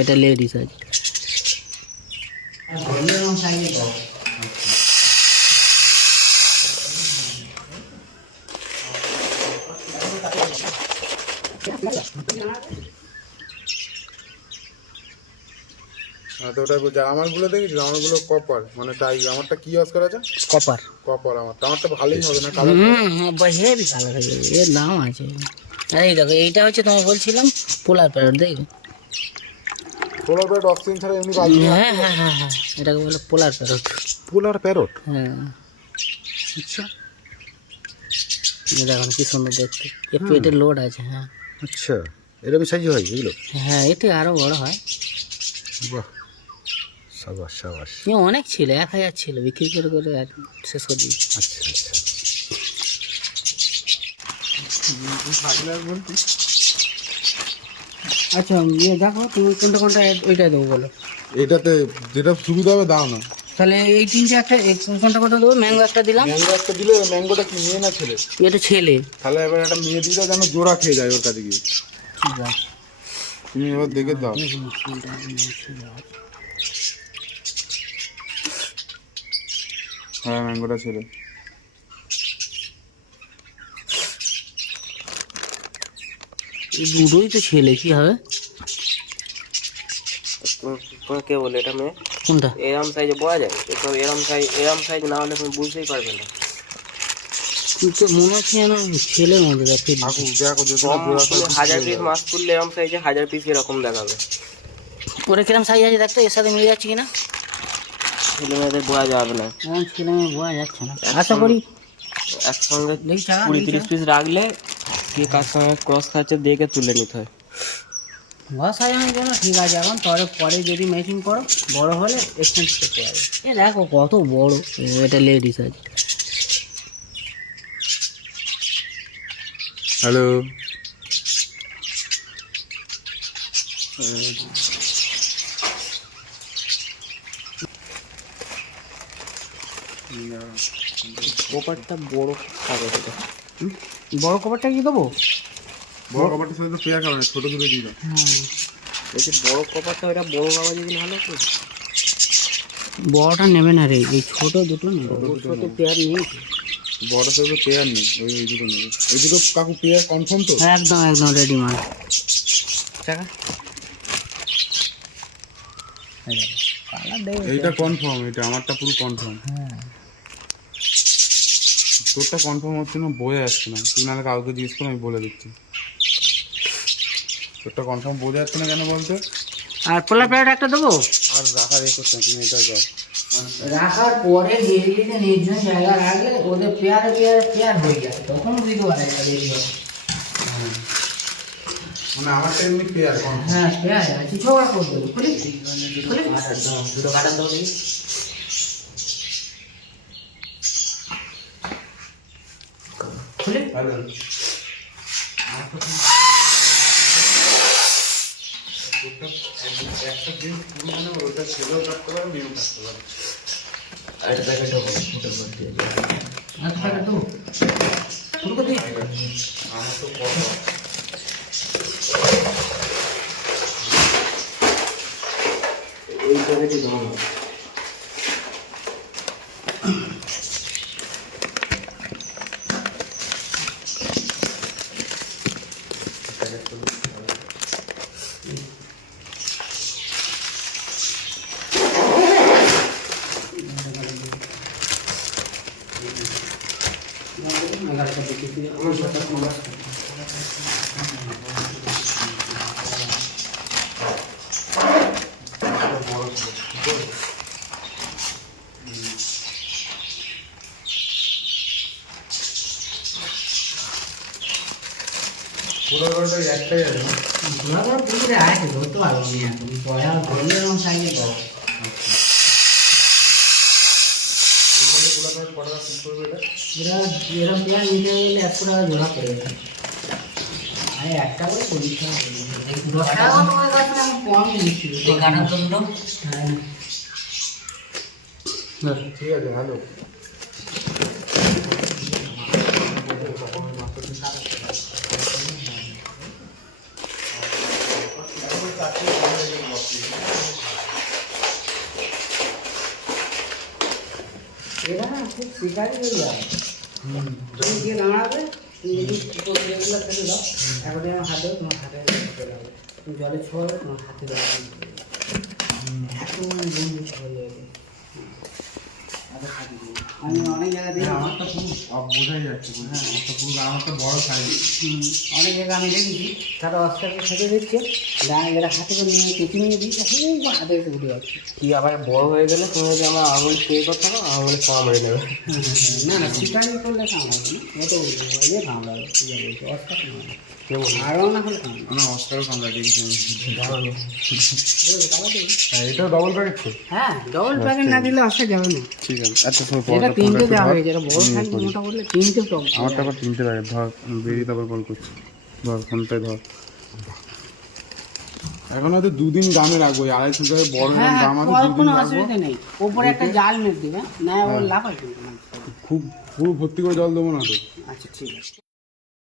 এটা লেডিস আছে। হ্যাঁ, তো ওটা জামারগুলো দেখেছিস? জামারগুলো কপার, মানে টাই। আমারটা কি ইউজ করা আছে? কপার। কপার। আমারটা ভালোই হবে না কালার? হেভি কালার হয়ে যাবে, এর দাম আছে। এই দেখো, এইটা হচ্ছে তোমায় বলছিলাম পোলার প্যারট, দেখো। পোলার প্যারট অক্সিজেন ছাড়া এমনি বাজি? হ্যাঁ হ্যাঁ হ্যাঁ হ্যাঁ, এটাকে বলে পোলার প্যারট। পোলার প্যারট? হ্যাঁ। আচ্ছা দেখুন কি সুন্দর দেখতে, এর পেটের লোড আছে। হ্যাঁ আচ্ছা, এরকম সাইজ হয় এগুলো? হ্যাঁ, এতে আরও বড় হয়। বাহ, সাবাস সাবাস। এ অনেক ছিল, 1000 ছিল, বিক্রি করে করে আর শেষ করে দিই। আচ্ছা আচ্ছা, আচ্ছা দেখো তুমি কোনটা কোনটা ওইটা দেবো বলো। এটাতে যেটা সুবিধা হবে দাও না। তাহলে এই তিনটে একটা কোনটা কোনটা দেবো? ম্যাঙ্গো একটা দিলাম। ম্যাঙ্গো একটা দিলে। ম্যাঙ্গোটা কি মেয়ে না ছেলে? এটা ছেলে। তাহলে এবার একটা মেয়ে দিলে যেন জোড়া খেয়ে যায় ওর কাছে গিয়ে। ঠিক আছে, তুমি এবার দেখে দাও। হ্যাঁ, ম্যাঙ্গোটা ছেলে। এই দুটোই তো ছেলে, কি হবে? কে বলে এটা মেয়ে? কোনটা? এরম সাইজে পাওয়া যায়? এসব এরম সাইজ না হলে তুমি বুঝতেই পারবে না। তো মনে হচ্ছে যেন ছেলের মধ্যে দেখতে। দেখো দেখো, যদি কম জোড়া তুমি 1000 পিস মাছ তুললে এরম সাইজে 1000 পিস এরকম দেখাবে। ওরা কিরম সাইজ আছে দেখতো, এর সাথে মিলে যাচ্ছে কিনা। ছেলে মেয়েদের বোঝা যাবে না। এখন ছেলে মেয়ে বোঝা যাচ্ছে না। আশা করি একসঙ্গে দেখি চালা, 20-30 পিস রাখলে কে কার সঙ্গে ক্রস খাচ্ছে দেখে তুলে নিতে হয়। ঘর সাজানোর জন্য ঠিক আছে, এখন পরে যদি ম্যাচিং করো, বড় হলে এক্সচেঞ্জ করতে পারবে। এ দেখো কত বড়, এটা লেডিস আছে। হ্যালো। কোপারটা বড় থাকে সেটা। বড় কভারটা কি দেবো? বড় কভারটার সাথে তো পেয়ার কারণে ছোট দুটো দিলাম। হ্যাঁ, এই যে বড় কোপারটা, ওইটা বড় বাবা যদি ভালো তো। বড়টা নেবে না রে, এই ছোট দুটো নেবে। ছোট পেয়ার নেই। বড় সাথে তো পেয়ার নেই, ওই দুটো নেবে। এই দুটো কাকু পেয়ার কনফার্ম তো? একদম একদম রেডি মাল। টাকা এইটা কনফার্ম, এটা আমারটা পুরো কনফার্ম। হ্যাঁ, তোরটা কনফার্ম হচ্ছে না, বোঝা যাচ্ছে না। তুই নাহলে কাউকে জিজ্ঞেস করে, আমি বলে দিচ্ছি। তোরটা কনফার্ম বোঝা যাচ্ছে না কেন বলতে? আর পোলার প্যারট একটা দেবো। আর রাখা রেখে তুমি এটা যাও। রাখার পরে বেরিয়ে নির্জন জায়গা রাখলে ওদের পেয়ারে পেয়ারে পেয়ার হয়ে যায়, তখন বুঝতে পারে দেরি হয়। মানে আমারটা এমনি পেয়ার কনফার্ম। হ্যাঁ, পেয়ার আছে, ছোড়া করে দেবো। খুলি খুলি দুটো কাটার দাও দেখি। খুলি একটা দিন পুরো মানে ওটা ছেলেও থাকতে পারে, মেয়েও থাকতে পারে। একটা প্যাকেট দেবো, ছোটো করে দিয়ে দেবো। একটা প্যাকেট দেবো, শুরু করে দিই। আমার তো কত এই প্যাকেটই দেবো না। আমার সাথে পুরো গরুটা একটাই আছে না? ঘোড়াঘর পুকুরে আছে, ধরতে পারবো না এখন, পয়সা ধরলে এরকম সাইজে পাবো। কটা পিস করবে এটা? এরকম পেয়ার নিতে গেলে 100 টাকা জোড়া পড়ে যাবে। আরে একটা করে 20 টাকা পড়ে যাবে। 10 টাকা তোমার কাছে আমি কমই নিচ্ছি। এই কাটার তো দুটো। হ্যাঁ, ঠিক আছে, হ্যালো। খুব শিকারি হয়ে যাবে। তুমি গিয়ে দাঁড়াবে, তুমি যদি এগুলো ফেলে দাও, একবারে আমার হাতে তোমার হাতে চলে যাবে। তুমি জলে ছোঁয়াবে, তোমার হাতে দেওয়া এত মানে বন্ধু হয়ে যাবে। আমি অনেক জায়গায় দেখি, আমারটা পুরো বোঝাই যাচ্ছে, আমারটা পুরো আমারটা বড় সাইজ। অনেক জায়গায় আমি দেখেছি তারা অস্ত্রকে খেতে দিচ্ছে, এরা হাতে করে নিয়ে কেটে নিয়ে দিচ্ছে, খুব হাতে এসে উঠে যাচ্ছে। কি আবার বড় হয়ে গেলে তুমি যদি আমার আঙুল স্প্রে করতে হবে, আঙুলে ছোঁয়া মেরে নেবে। না না শিকারি করলে কামড়াবে না, ও তো ইয়ে কামড়াবে, অস্ত্র কামড়াবে, কে বলবো? আরও না হলে কামড়াবে। না অস্কারও কামড়া দেখেছি আমি। হ্যাঁ, এটাও ডবল প্যাকেট তো? হ্যাঁ, ডবল প্যাকেট না দিলে আসা যাবে না। ঠিক আছে, আচ্ছা শোনো, এটা পরটা তিনটে একটু দেওয়া ধর। হয়েছে, এটা বড় সাইজ মোটা করলে তিনটে টক। আমারটা আবার 3টে প্যাকেট ধর, বেরিয়ে তারপর কল করছি। ধর ফোনটাই ধর। এখন হয়তো 2 দিন দামে রাখবো, 250 টাকা বড় হ্যাঁ এরকম হ্যাঁ, দাম আছে, কোনো 2 দিন রাখবো। অসুবিধা নেই, ওপরে একটা জাল মেরে দিবে, না ওর লাভ আছে। খুব পুরো ভর্তি করে জল দেবো না তো। আচ্ছা ঠিক আছে।